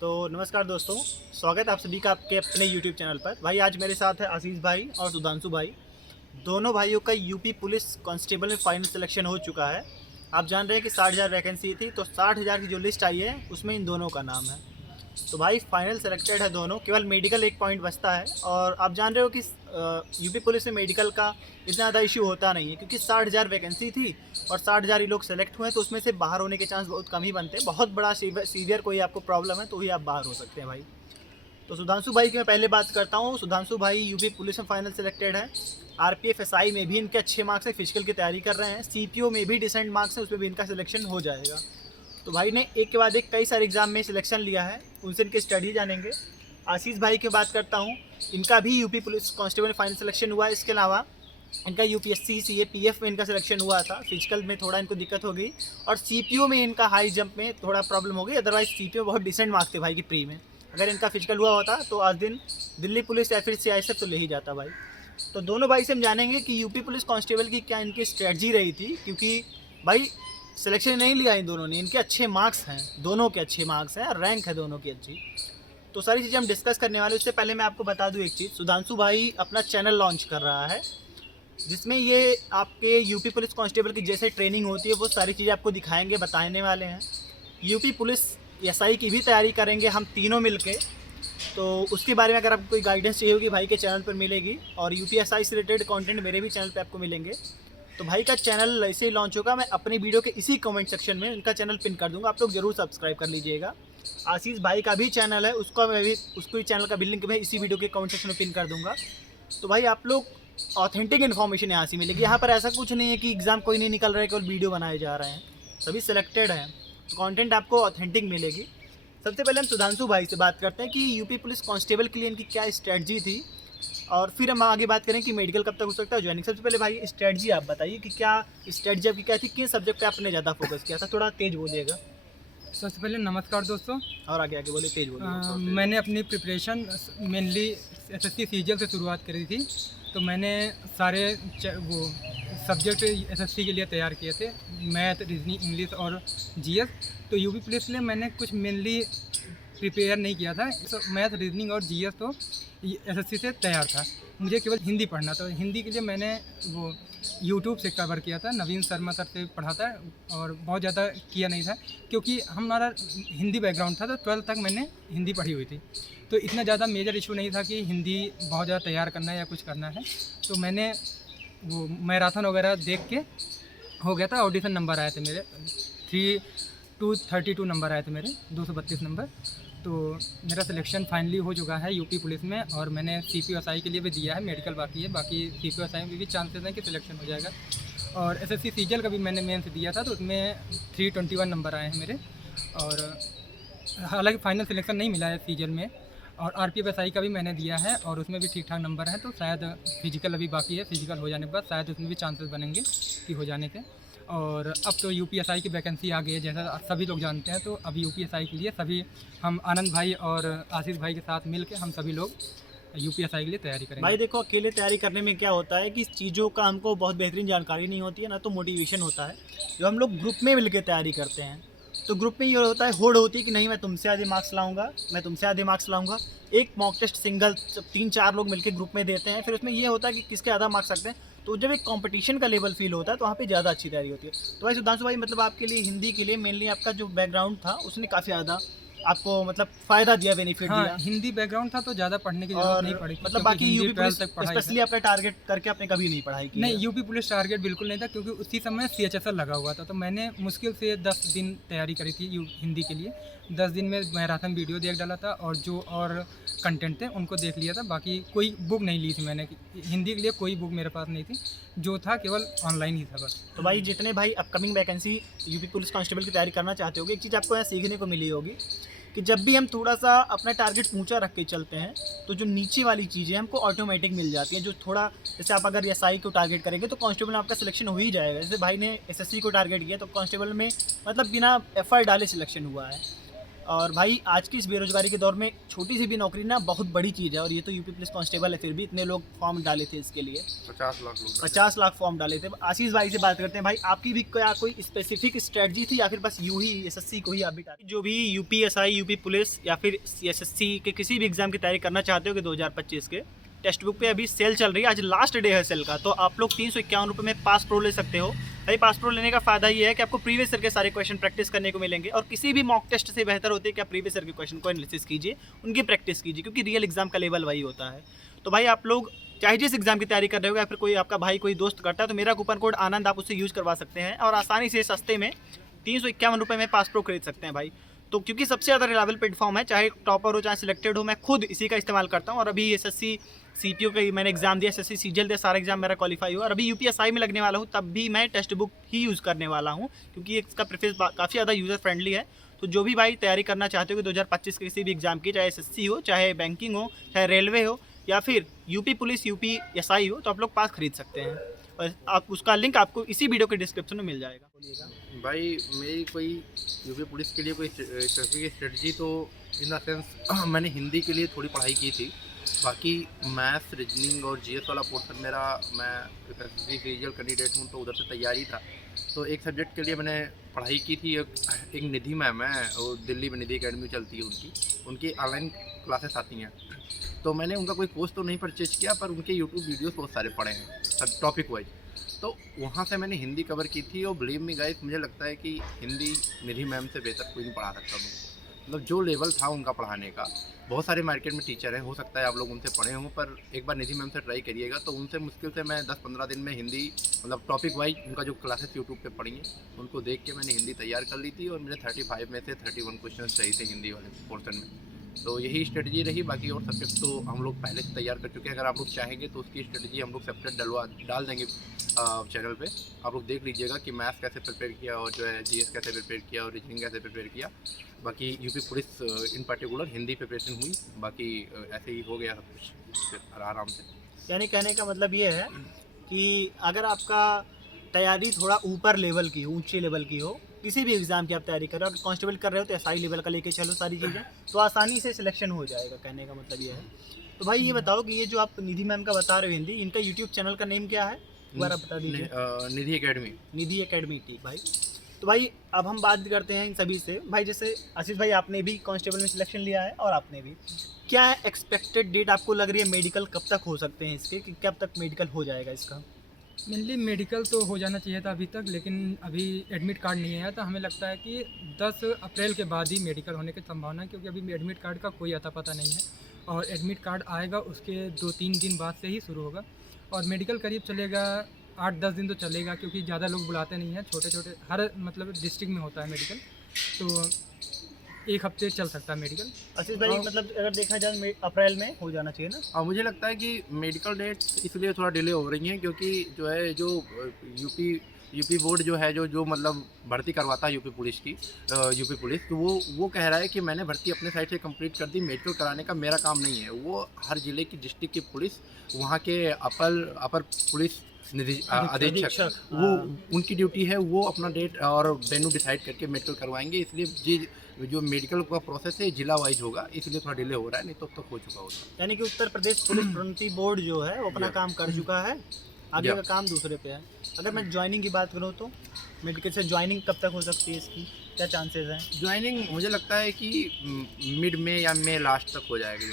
तो नमस्कार दोस्तों, स्वागत है आप सभी का आपके अपने YouTube चैनल पर। भाई आज मेरे साथ है आशीष भाई और सुधांशु भाई। दोनों भाइयों का यूपी पुलिस कांस्टेबल में फाइनल सिलेक्शन हो चुका है। आप जान रहे हैं कि 60,000 वैकेंसी थी, तो 60,000 की जो लिस्ट आई है उसमें इन दोनों का नाम है। तो भाई फाइनल सेलेक्टेड है दोनों, केवल मेडिकल एक पॉइंट बचता है। और आप जान रहे हो कि यूपी पुलिस में मेडिकल का इतना ज़्यादा इशू होता नहीं है, क्योंकि 60,000 वैकेंसी थी और 60,000 ही लोग सेलेक्ट हुए हैं, तो उसमें से बाहर होने के चांस बहुत कम ही बनते हैं। बहुत बड़ा सीवियर कोई आपको प्रॉब्लम है तो ही आप बाहर हो सकते हैं भाई। तो सुधांशु भाई की मैं पहले बात करता हूँ। सुधांशु भाई यूपी पुलिस में फाइनल सेलेक्टेड है। आरपीएफ एसआई में भी इनके अच्छे मार्क्स है, फिजिकल की तैयारी कर रहे हैं। सीपीओ में भी डिसेंट मार्क्स है, उसमें भी इनका सिलेक्शन हो जाएगा। तो भाई ने एक के बाद एक कई सारे एग्जाम में सिलेक्शन लिया है, उनसे इनकी स्टडी जानेंगे। आशीष भाई की बात करता हूँ, इनका भी यूपी पुलिस कांस्टेबल में फाइनल सिलेक्शन हुआ है। इसके अलावा इनका यूपीएससी सीएपीएफ में इनका सिलेक्शन हुआ था। फिजिकल में थोड़ा इनको दिक्कत हो गई और सीपीओ में इनका हाई जंप में थोड़ा प्रॉब्लम हो गई। अदरवाइज सीपीओ बहुत डिसेंट मार्क्स थे भाई की प्री में। अगर इनका फिजिकल हुआ होता तो आज दिन दिल्ली पुलिस या फिर सीआईएसएफ तो ले ही जाता भाई। तो दोनों भाई से हम जानेंगे कि यूपी पुलिस कांस्टेबल की क्या इनकी स्ट्रेटजी रही थी, क्योंकि भाई सिलेक्शन नहीं लिया इन दोनों ने। इनके अच्छे मार्क्स हैं, दोनों के अच्छे मार्क्स हैं, रैंक है दोनों की अच्छी। तो सारी चीज़ें हम डिस्कस करने वाले। उससे पहले मैं आपको बता दूं एक चीज़, सुधांशु भाई अपना चैनल लॉन्च कर रहा है, जिसमें ये आपके यूपी पुलिस कांस्टेबल की जैसे ट्रेनिंग होती है वो सारी चीज़ें आपको दिखाएंगे, बताने वाले हैं। यूपी पुलिस एसआई की भी तैयारी करेंगे हम तीनों मिलके। तो उसके बारे में अगर आपको कोई गाइडेंस चाहिए होगी भाई के चैनल पर मिलेगी, और यूपीएसआई से रिलेटेड कंटेंट मेरे भी चैनल पे आपको मिलेंगे। तो भाई का चैनल ऐसे ही लॉन्च होगा, मैं अपने वीडियो के इसी कमेंट सेक्शन में इनका चैनल पिन कर दूंगा, आप लोग जरूर सब्सक्राइब कर लीजिएगा। आशीष भाई का भी चैनल है, उसको चैनल का भी लिंक मैं इसी वीडियो के कमेंट सेक्शन में पिन कर दूंगा। तो भाई आप लोग ऑथेंटिक इन्फॉर्मेशन यहाँ से मिलेगी। यहाँ पर ऐसा कुछ नहीं है कि एग्ज़ाम कोई नहीं निकल रहा है, केवल वीडियो बनाए जा रहे हैं, सभी सिलेक्टेड हैं। तो कंटेंट आपको ऑथेंटिक मिलेगी। सबसे पहले हम सुधांशु भाई से बात करते हैं कि यूपी पुलिस कांस्टेबल के लिए इनकी क्या स्ट्रेटजी थी, और फिर हम आगे बात करें कि मेडिकल कब तक हो सकता है ज्वाइनिंग। सबसे पहले भाई स्ट्रेटजी आप बताइए कि क्या स्ट्रेटजी आपकी क्या थी, किस सब्जेक्ट पे आपने ज़्यादा फोकस किया था। थोड़ा तेज बोलिएगा। सबसे पहले नमस्कार दोस्तों। और आगे आगे बोलिए, तेज बोलिए। मैंने अपनी प्रिपरेशन मेनली एसएससी सीजीएल से शुरुआत करी थी। तो मैंने सारे वो सब्जेक्ट एसएससी के लिए तैयार किए थे, मैथ, रीजनिंग, इंग्लिश और जीएस। तो यूपी पुलिस के लिए मैंने कुछ मेनली प्रिपेयर नहीं किया था। तो मैथ, रीजनिंग और जीएस तो एसएससी से तैयार था, मुझे केवल हिंदी पढ़ना था। हिंदी के लिए मैंने वो यूट्यूब से कवर किया था, नवीन शर्मा सर से पढ़ा था, और बहुत ज़्यादा किया नहीं था क्योंकि हमारा हिंदी बैकग्राउंड था। तो 12th तक मैंने हिंदी पढ़ी हुई थी, तो इतना ज़्यादा मेजर इशू नहीं था कि हिंदी बहुत ज़्यादा तैयार करना है या कुछ करना है। तो मैंने वो मैराथन वगैरह देख के हो गया था। ऑडिशन नंबर आए थे मेरे 3232 नंबर आए थे मेरे, 232 नंबर। तो मेरा सिलेक्शन फाइनली हो चुका है यूपी पुलिस में, और मैंने सीपीओएसआई के लिए भी दिया है। मेडिकल बाकी है, बाकी सीपीओएसआई में भी चांसेस हैं कि सिलेक्शन हो जाएगा। और एसएससी सीजीएल का भी मैंने मेंस दिया था, तो उसमें 321 नंबर आए हैं मेरे। और हालांकि फाइनल सिलेक्शन नहीं मिला है सीजीएल में। और आरपीएफ एसआई का भी मैंने दिया है, और उसमें भी ठीक ठाक नंबर है। तो शायद फिजिकल अभी बाकी है, फिजिकल हो जाने के बाद शायद उसमें भी चांसेस बनेंगे कि हो जाने के। और अब तो यूपीएसआई की वैकेंसी आ गई है, जैसा सभी लोग जानते हैं। तो अब यूपीएसआई के लिए सभी हम आनंद भाई और आशीष भाई के साथ मिल के हम सभी लोग यूपीएसआई के लिए तैयारी करेंगे। भाई देखो, अकेले तैयारी करने में क्या होता है कि चीज़ों का हमको बहुत बेहतरीन जानकारी नहीं होती है, ना तो मोटिवेशन होता है। जो हम लोग ग्रुप में मिलकर तैयारी करते हैं, तो ग्रुप में ये होता है, होड़ होती है कि नहीं मैं तुमसे आधे मार्क्स लाऊंगा, मैं तुमसे आधे मार्क्स लाऊंगा। एक मॉक टेस्ट सिंगल 3-4 लोग मिलकर ग्रुप में देते हैं, फिर उसमें ये होता है कि किसके आधा मार्क्स रखते हैं। तो जब एक कंपटीशन का लेवल फील होता है तो वहाँ पे ज़्यादा अच्छी तैयारी होती है। तो भाई सुधांशु भाई, मतलब आपके लिए हिंदी के लिए मेनली आपका जो बैकग्राउंड था उसने काफ़ी ज़्यादा आपको मतलब फ़ायदा दिया, बेनिफिट हाँ, दिया। हिंदी बैकग्राउंड था तो ज़्यादा पढ़ने की जरूरत नहीं पड़ी, मतलब बाकी हिंदी यूपी 12th पुलिस तक पढ़ाई स्पेशली आपने टारगेट करके आपने कभी नहीं पढ़ाई की नहीं, है? यूपी पुलिस टारगेट बिल्कुल नहीं था, क्योंकि उसी समय सीएचएसएल लगा हुआ था। तो मैंने मुश्किल से 10 दिन तैयारी करी थी हिंदी के लिए। 10 दिन में मैराथन वीडियो देख डाला था, और जो और कंटेंट थे उनको देख लिया था। बाकी कोई बुक नहीं ली थी मैंने, हिंदी के लिए कोई बुक मेरे पास नहीं थी, जो था केवल ऑनलाइन ही था बस। तो भाई जितने भाई upcoming vacancy UP police constable की तैयारी करना चाहते होगे, एक चीज़ आपको यहाँ सीखने को मिली होगी कि जब भी हम थोड़ा सा अपना टारगेट ऊंचा रख के चलते हैं तो जो नीचे वाली चीज़ें हमको ऑटोमेटिक मिल जाती हैं। जो थोड़ा जैसे आप अगर एसआई को टारगेट करेंगे तो कांस्टेबल में आपका सिलेक्शन हो ही जाएगा। जैसे भाई ने एसएससी को टारगेट किया तो कांस्टेबल में मतलब बिना एफर्ट डाले सिलेक्शन हुआ है। और भाई आज की इस बेरोजगारी के दौर में छोटी सी भी नौकरी ना बहुत बड़ी चीज़ है, और ये तो यूपी पुलिस कांस्टेबल है, फिर भी इतने लोग फॉर्म डाले थे इसके लिए। 50 लाख लोग 50 लाख फॉर्म डाले थे। आशीष भाई से बात करते हैं। भाई आपकी भी क्या कोई स्पेसिफिक स्ट्रेटजी थी या फिर बस यूं ही एसएससी को ही आप भी जो भी यूपीएसआई, यूपी पुलिस या फिर एसएससी के किसी भी एग्जाम की तैयारी करना चाहते हो कि 2025 के टेक्स्ट बुक पे अभी सेल चल रही है, आज लास्ट डे है सेल का, तो आप लोग 351 रुपये में पास प्रो ले सकते हो। भाई पास प्रो लेने का फ़ायदा ये है कि आपको प्रीवियस ईयर के सारे क्वेश्चन प्रैक्टिस करने को मिलेंगे, और किसी भी मॉक टेस्ट से बेहतर होते हैं कि आप प्रीवियस ईयर के क्वेश्चन को एनालिसिस कीजिए, उनकी प्रैक्टिस कीजिए, क्योंकि रियल एग्जाम का लेवल वही होता है। तो भाई आप लोग चाहे जिस एग्जाम की तैयारी कर रहे हो या फिर कोई आपका भाई कोई दोस्त करता है, तो मेरा कूपन कोड आनंद आप उससे यूज़ करवा सकते हैं और आसानी से सस्ते में 351 रुपये में पास प्रो खरीद सकते हैं भाई। तो क्योंकि सबसे ज़्यादा रिलायबल प्लेटफॉर्म है, चाहे टॉपर हो चाहे सिलेक्टेड हो, मैं खुद इसी का इस्तेमाल करता हूँ। और अभी एसएससी सीपीओ का मैंने एग्जाम दिया, एसएससी सीजीएल दिया, सारा एग्जाम मेरा क्वालिफाई हुआ, और अभी यूपीएसआई में लगने वाला हूँ, तब भी मैं टेक्स्ट बुक ही यूज़ करने वाला हूँ, क्योंकि इसका प्रेफरेंस काफ़ी ज़्यादा यूज़र फ्रेंडली है। तो जो भी भाई तैयारी करना चाहते हो कि 2025 के किसी भी एग्जाम की, चाहे एसएससी हो, चाहे बैंकिंग हो, चाहे रेलवे हो, या फिर यूपी पुलिस, यूपीएसआई हो, तो आप लोग पास खरीद सकते हैं। और आप उसका लिंक आपको इसी वीडियो के डिस्क्रिप्शन में मिल जाएगा। बोलिएगा भाई, मेरी कोई यूपी पुलिस के लिए कोई स्पेसिफिक स्ट्रेटजी तो इन द सेंस मैंने हिंदी के लिए थोड़ी पढ़ाई की थी, बाकी मैथ्स, रीजनिंग और जीएस वाला पोर्शन मेरा, मैं एसएससी सीजीएल कैंडिडेट हूँ तो उधर से तैयारी था। तो एक सब्जेक्ट के लिए मैंने पढ़ाई की थी, एक निधि मैम है, और दिल्ली में निधि एकेडमी चलती है उनकी ऑनलाइन क्लासेस आती हैं। तो मैंने उनका कोई कोर्स तो नहीं परचेज किया, पर उनके यूट्यूब वीडियोस बहुत सारे पढ़े हैं सब टॉपिक वाइज। तो वहाँ से मैंने हिंदी कवर की थी, और बिलीव मी गाइस, मुझे लगता है कि हिंदी निधि मैम से बेहतर कोई नहीं पढ़ा सकता तुमको। मतलब जो लेवल था उनका पढ़ाने का, बहुत सारे मार्केट में टीचर हैं, हो सकता है आप लोग उनसे पढ़े हों, पर एक बार निधि मैम से ट्राई करिएगा। तो उनसे मुश्किल से मैं 10-15 दिन में हिंदी, मतलब टॉपिक वाइज उनका जो क्लासेस यूट्यूब पे पढ़ी हैं, उनको देख के मैंने हिंदी तैयार कर ली थी, और मेरे 35 में से 31 क्वेश्चन सही थे हिंदी वाले पोर्शन में। तो यही स्ट्रेटजी रही, बाकी और सब्जेक्ट तो हम लोग पहले से तैयार कर चुके हैं। अगर आप लोग चाहेंगे तो उसकी स्ट्रेटजी हम लोग सेपरेट डाल देंगे चैनल पे। आप लोग देख लीजिएगा कि मैथ्स कैसे प्रिपेयर किया, और जो है जीएस कैसे प्रिपेयर किया, और रीजनिंग कैसे प्रिपेयर किया। बाकी यूपी पुलिस इन पर्टिकुलर हिंदी प्रिपरेशन हुई, बाकी ऐसे ही हो गया सब कुछ आराम से। यानी कहने का मतलब ये है कि अगर आपका तैयारी थोड़ा ऊपर लेवल की हो, ऊंचे लेवल की हो, किसी भी एग्ज़ाम की आप तैयारी कर रहे हो, अगर कांस्टेबल कर रहे हो तो एसआई लेवल का लेके चलो सारी चीज़ें, तो आसानी से सिलेक्शन हो जाएगा। कहने का मतलब ये है। तो भाई ये बताओ कि ये जो आप निधि मैम का बता रहे हो हिंदी, इनका यूट्यूब चैनल का नेम क्या है, दोबारा बता दीजिए। निधि एकेडमी। निधि एकेडमी, ठीक भाई। तो भाई अब हम बात करते हैं इन सभी से। भाई जैसे आशीष भाई, आपने भी कांस्टेबल में सिलेक्शन लिया है, और आपने भी, क्या एक्सपेक्टेड डेट आपको लग रही है, मेडिकल कब तक हो सकते हैं इसके, कि कब तक मेडिकल हो जाएगा इसका? मेनली मेडिकल तो हो जाना चाहिए था अभी तक, लेकिन अभी एडमिट कार्ड नहीं आया, तो हमें लगता है कि 10 अप्रैल के बाद ही मेडिकल होने की संभावना है, क्योंकि अभी एडमिट कार्ड का कोई अता पता नहीं है, और एडमिट कार्ड आएगा उसके 2-3 दिन बाद से ही शुरू होगा। और मेडिकल करीब चलेगा 8-10 दिन तो चलेगा, क्योंकि ज़्यादा लोग बुलाते नहीं हैं, छोटे छोटे हर मतलब डिस्ट्रिक्ट में होता है मेडिकल, तो 1 हफ्ते चल सकता है मेडिकल। आशीष भाई मतलब अगर देखा जाए अप्रैल में हो जाना चाहिए ना? और मुझे लगता है कि मेडिकल डेट इसलिए थोड़ा डिले हो रही हैं, क्योंकि जो है जो यूपी बोर्ड जो है जो मतलब भर्ती करवाता है यूपी पुलिस की, यूपी पुलिस, तो वो कह रहा है कि मैंने भर्ती अपने साइड से कंप्लीट कर दी, मेडिकल कराने का मेरा काम नहीं है। वो हर ज़िले की डिस्ट्रिक्ट की पुलिस, वहाँ के अपर पुलिस अधीक्षक, वो उनकी ड्यूटी है, वो अपना डेट और वेन्यू डिसाइड करके मेडिकल करवाएंगे। इसलिए जी जो मेडिकल का प्रोसेस है जिला वाइज होगा, इसलिए थोड़ा डिले हो रहा है, नहीं तो अब तक हो चुका होता। यानी कि उत्तर प्रदेश पुलिस प्रोन्नति बोर्ड जो है वो अपना काम कर चुका है, आगे का काम दूसरे पे है। अगर मैं ज्वाइनिंग की बात करूँ तो मेडिकल से ज्वाइनिंग कब तक हो सकती है इसकी, क्या चांसेस हैं? ज्वाइनिंग मुझे लगता है कि मिड में या मई लास्ट तक हो जाएगी,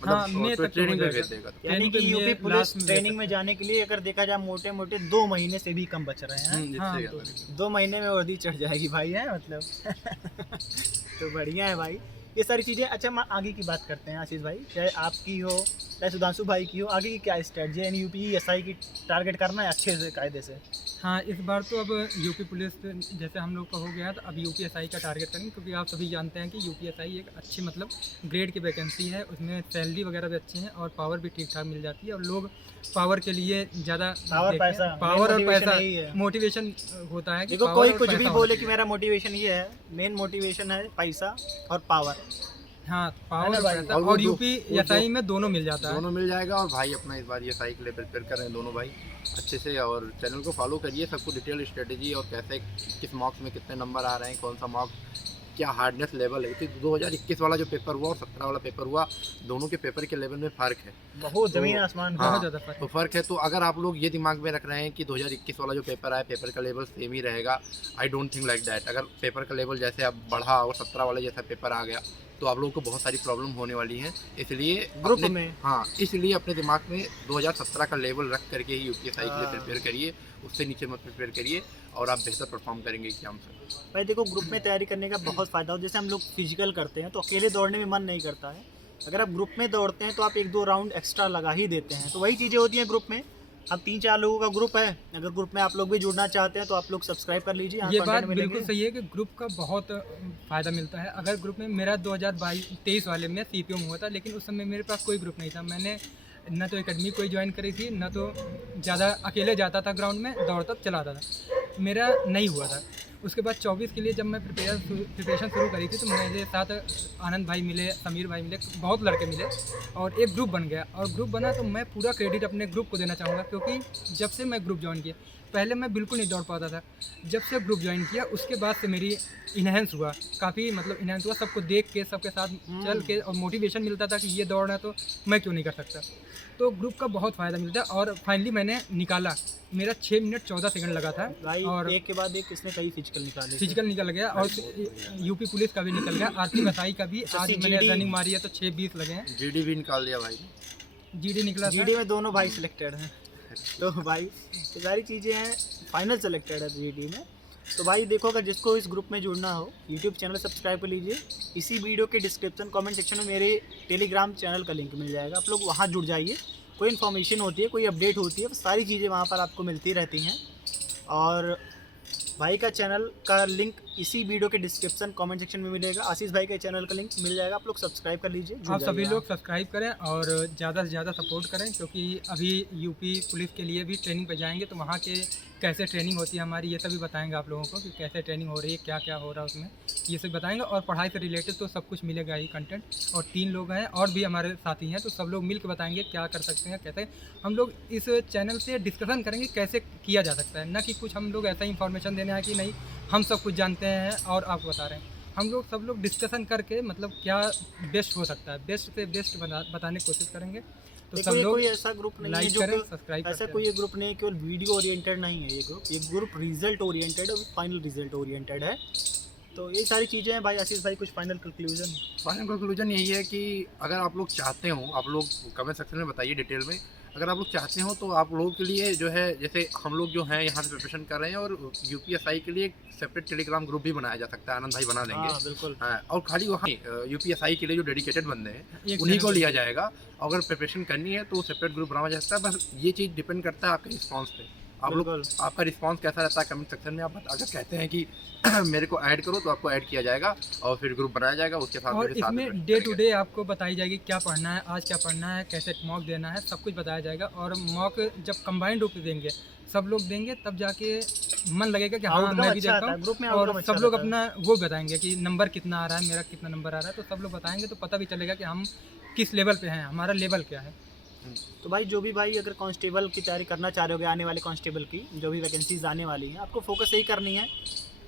हाँ, मई तक तो हो ट्रेनिंग जाएगा। देगा। यानी कि यूपी पुलिस लास्ट में ट्रेनिंग में जाने के लिए अगर देखा जाए मोटे मोटे 2 महीने से भी कम बच रहे हैं। हाँ, जिससे तो 2 महीने में वर्दी चढ़ जाएगी भाई, है मतलब। तो बढ़िया है भाई ये सारी चीज़ें। अच्छा, हम आगे की बात करते हैं आशीष भाई, चाहे आपकी हो चाहे सुधांशु भाई की हो, आगे की क्या स्ट्रेटजी है? यूपीएसआई की टारगेट करना है अच्छे से, कायदे से। हाँ, इस बार तो अब यूपी पुलिस जैसे हम लोग का हो गया है, तो अब यूपीएसआई का टारगेट करेंगे, क्योंकि आप सभी जानते हैं कि यूपीएसआई एक अच्छी मतलब ग्रेड की वैकेंसी है, उसमें सैलरी वगैरह भी अच्छी है, और पावर भी ठीक ठाक मिल जाती है, और लोग पावर के लिए ज़्यादा पावर और पैसा मोटिवेशन होता है कि देखो कोई कुछ भी बोले कि मेरा मोटिवेशन ये है, मेन मोटिवेशन है पैसा और पावर। हाँ, पावर और पैसा, और और यूपीएसआई में दोनों मिल जाता है, दोनों मिल जाएगा। और भाई अपना इस बार ये साई के लिए प्रिपेयर कर रहे हैं दोनों भाई अच्छे से, और चैनल को फॉलो करिए, सबको डिटेल स्ट्रेटेजी और कैसे किस मॉक्स में कितने नंबर आ रहे हैं, कौन सा मॉक क्या हार्डनेस लेवल है। क्योंकि 2021 वाला जो पेपर हुआ और 17 वाला पेपर हुआ, दोनों के पेपर के लेवल में फ़र्क है। बहुत तो जमीन आसमान हाँ, बहुत ज़्यादा फर्क तो फ़र्क है। तो अगर आप लोग ये दिमाग में रख रहे हैं कि 2021 वाला जो पेपर आया, पेपर का लेवल सेम ही रहेगा, I don't think like that. अगर पेपर का लेवल जैसे अब बढ़ा और 17 वाला जैसा पेपर आ गया, तो आप लोगों को बहुत सारी प्रॉब्लम होने वाली हैं। इसलिए ग्रुप अपने- में हाँ, इसलिए अपने दिमाग में 2017 का लेवल रख करके ही यूपीएसआई के लिए हाँ। प्रिपेयर करिए, उससे नीचे मत प्रिपेयर करिए और आप बेहतर परफॉर्म करेंगे एग्जाम से। भाई देखो, ग्रुप में तैयारी करने का बहुत फ़ायदा हो। जैसे हम लोग फिजिकल करते हैं तो अकेले दौड़ने में मन नहीं करता है। अगर आप ग्रुप में दौड़ते हैं तो आप 1-2 राउंड एक्स्ट्रा लगा ही देते हैं। तो वही चीज़ें होती हैं ग्रुप में। अब 3-4 लोगों का ग्रुप है, अगर ग्रुप में आप लोग भी जुड़ना चाहते हैं तो आप लोग सब्सक्राइब कर लीजिए। यहाँ ये content बात मिलेंगे। बिल्कुल सही है कि ग्रुप का बहुत फ़ायदा मिलता है। अगर ग्रुप में मेरा 2023 वाले में सीपीओ में हुआ था, लेकिन उस समय मेरे पास कोई ग्रुप नहीं था। मैंने ना तो एकेडमी कोई ज्वाइन करी थी, ना तो ज़्यादा अकेले जाता था ग्राउंड में, दौड़ता चलाता था, मेरा नहीं हुआ था। उसके बाद 24 के लिए जब मैं प्रिपरेशन शुरू करी थी तो मेरे साथ आनंद भाई मिले, समीर भाई मिले, बहुत लड़के मिले और एक ग्रुप बन गया। और ग्रुप बना तो मैं पूरा क्रेडिट अपने ग्रुप को देना चाहूँगा, क्योंकि जब से मैं ग्रुप ज्वाइन किया, पहले मैं बिल्कुल नहीं दौड़ पाता था। जब से ग्रुप ज्वाइन किया उसके बाद से मेरी इन्हेंस हुआ, काफ़ी मतलब इन्हेंस हुआ। सबको देख के, सबके साथ चल के और मोटिवेशन मिलता था कि ये दौड़ना है तो मैं क्यों नहीं कर सकता। तो ग्रुप का बहुत फ़ायदा मिलता है और फाइनली मैंने निकाला। मेरा 6 मिनट 14 सेकंड लगा था भाई और एक के बाद एक किसने कई फिजिकल निकाले थे। फिजिकल निकल गया और यूपी पुलिस का भी निकल गया, आरती बसाई का भी। आज मैंने GD रनिंग मारी है तो 6:20 लगे हैं। जीडी भी निकाल दिया भाई। जीडी निकला था। जीडी में दोनों भाई सिलेक्टेड हैं। तो भाई ये सारी चीज़ें हैं, फाइनल सेलेक्टेड है जीडी में। तो भाई देखो, अगर जिसको इस ग्रुप में जुड़ना हो, यूट्यूब चैनल सब्सक्राइब कर लीजिए। इसी वीडियो के डिस्क्रिप्शन कमेंट सेक्शन में मेरे टेलीग्राम चैनल का लिंक मिल जाएगा, आप लोग वहाँ जुड़ जाइए। कोई इन्फॉर्मेशन होती है, कोई अपडेट होती है, वो सारी चीज़ें वहाँ पर आपको मिलती रहती हैं। और भाई का चैनल का लिंक इसी वीडियो के डिस्क्रिप्शन कमेंट सेक्शन में मिलेगा। आशीष भाई के चैनल का लिंक मिल जाएगा, आप लोग सब्सक्राइब कर लीजिए। जुड़ आप सभी जाइए लोग सब्सक्राइब करें और ज़्यादा से ज़्यादा सपोर्ट करें, क्योंकि अभी यूपी पुलिस के लिए भी ट्रेनिंग पे जाएंगे तो वहाँ के कैसे ट्रेनिंग होती है हमारी, ये सभी बताएंगे आप लोगों को कि कैसे ट्रेनिंग हो रही है, क्या क्या हो रहा है उसमें, ये सब बताएंगे। और पढ़ाई से रिलेटेड तो सब कुछ मिलेगा ही कंटेंट। और 3 लोग हैं और भी हमारे साथी हैं, तो सब लोग मिल के बताएंगे क्या कर सकते हैं, कैसे हम लोग इस चैनल से डिस्कशन करेंगे कैसे किया जा सकता है। ना कि कुछ हम लोग ऐसा इन्फॉर्मेशन देना है कि नहीं हम सब कुछ जानते हैं और आपको बता रहे हैं। हम लोग सब लोग डिस्कशन करके मतलब क्या बेस्ट हो सकता है, बेस्ट से बेस्ट बताने की कोशिश करेंगे। तो देखो, सब ये लोग कोई ऐसा ग्रुप नहीं है लाइक जो करें, कि सब्सक्राइब ऐसा करते कोई ये ग्रुप नहीं है केवल वीडियो ओरिएंटेड नहीं है। ये ग्रुप रिजल्ट ओरिएंटेड और फाइनल रिजल्ट ओरिएंटेड है। तो ये सारी चीज़ें हैं भाई। आशीष भाई कुछ फाइनल कंक्लूजन। फाइनल कंक्लूजन यही है कि अगर आप लोग चाहते हो, आप लोग कमेंट सेक्शन में बताइए डिटेल में। अगर आप लोग चाहते हो तो आप लोगों के लिए जो है, जैसे हम लोग जो हैं यहाँ से प्रिपरेशन कर रहे हैं, और यूपीएसआई के लिए एक सेपरेट टेलीग्राम ग्रुप भी बनाया जा सकता है, आनंद भाई बना देंगे। हाँ बिल्कुल। हाँ, और खाली वहाँ यूपीएसआई के लिए जो डेडिकेटेड बंदे हैं एक उन्हीं को channel- लिया जाएगा। अगर प्रिपरेशन करनी है तो सेपरेट ग्रुप बनाया जा सकता है। बस ये चीज़ डिपेंड करता है आपके रिस्पॉन्स पे। आप लोग, बिल्कुल। आपका रिस्पांस कैसा रहता है कमेंट सेक्शन में। आप अगर कहते हैं कि मेरे को ऐड करो तो आपको ऐड किया जाएगा और फिर ग्रुप बनाया जाएगा, उसके साथ और मेरे साथ इसमें में डे टू डे आपको बताई जाएगी क्या पढ़ना है, आज क्या पढ़ना है, कैसे मॉक देना है, सब कुछ बताया जाएगा। और मॉक जब कंबाइंड रूप से देंगे, सब लोग देंगे, तब जाके मन लगेगा कि हाँ Outcome मैं भी अच्छा देता आता है, ग्रुप में हूँ। और outcome अच्छा सब लोग रहता है। अपना वो बताएंगे कि नंबर कितना आ रहा है, मेरा कितना नंबर आ रहा है, तो सब लोग बताएंगे तो पता भी चलेगा कि हम किस लेवल पे हैं, हमारा लेवल क्या है। तो भाई जो भी भाई अगर कांस्टेबल की तैयारी करना चाह रहे होगे, आने वाले कांस्टेबल की जो भी वैकेंसीज आने वाली हैं, आपको फोकस यही करनी है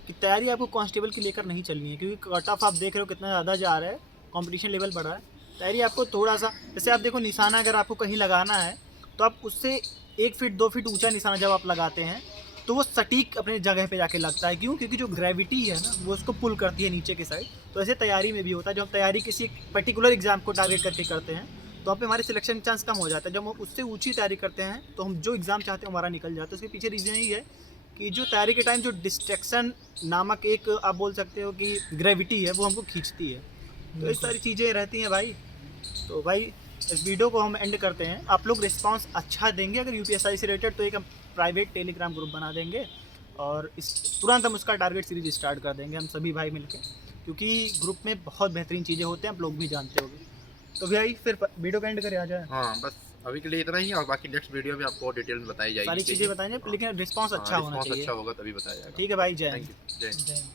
कि तैयारी आपको कांस्टेबल की लेकर नहीं चलनी है। क्योंकि कट ऑफ आप देख रहे हो कितना ज़्यादा जा रहा है, कंपटीशन लेवल बढ़ रहा है। तैयारी आपको थोड़ा सा, जैसे आप देखो निशाना अगर आपको कहीं लगाना है तो आप उससे 1 फीट 2 फीट ऊंचा निशाना जब आप लगाते हैं तो वो सटीक अपने जगह पे जाके लगता है। क्यों? क्योंकि जो ग्रेविटी है ना वो उसको पुल करती है नीचे की साइड। तो ऐसे तैयारी में भी होता है, जब हम तैयारी किसी पर्टिकुलर एग्जाम को टारगेट करके करते हैं तो वहाँ पे हमारे सिलेक्शन चांस कम हो जाता है। जब हम उससे ऊंची तैयारी करते हैं तो हम जो एग्ज़ाम चाहते हैं हमारा निकल जाता है। उसके पीछे रीज़न यही है कि जो तैयारी के टाइम जो डिस्ट्रैक्शन नामक एक आप बोल सकते हो कि ग्रेविटी है वो हमको खींचती है। तो इस सारी चीज़ें रहती हैं भाई। तो भाई इस वीडियो को हम एंड करते हैं। आप लोग रिस्पांस अच्छा देंगे अगर यूपीएसआई से रिलेटेड तो एक हम प्राइवेट टेलीग्राम ग्रुप बना देंगे और इस तुरंत हम उसका टारगेट सीरीज स्टार्ट कर देंगे हम सभी भाई मिलकर, क्योंकि ग्रुप में बहुत बेहतरीन चीज़ें होते हैं, आप लोग भी जानते होंगे। तो भाई फिर वीडियो का एंड करे आ जाए। हाँ, बस अभी के लिए इतना ही, और बाकी नेक्स्ट वीडियो में आपको डिटेल में बताई जाएगी। सारी चीज़ें बताएंगे, लेकिन रिस्पांस अच्छा होना रिस्पांस चाहिए। अच्छा होगा तभी बताया जाएगा। ठीक है भाई, जय थैंक हिंद। यू, जय हिंद। जय हिंद।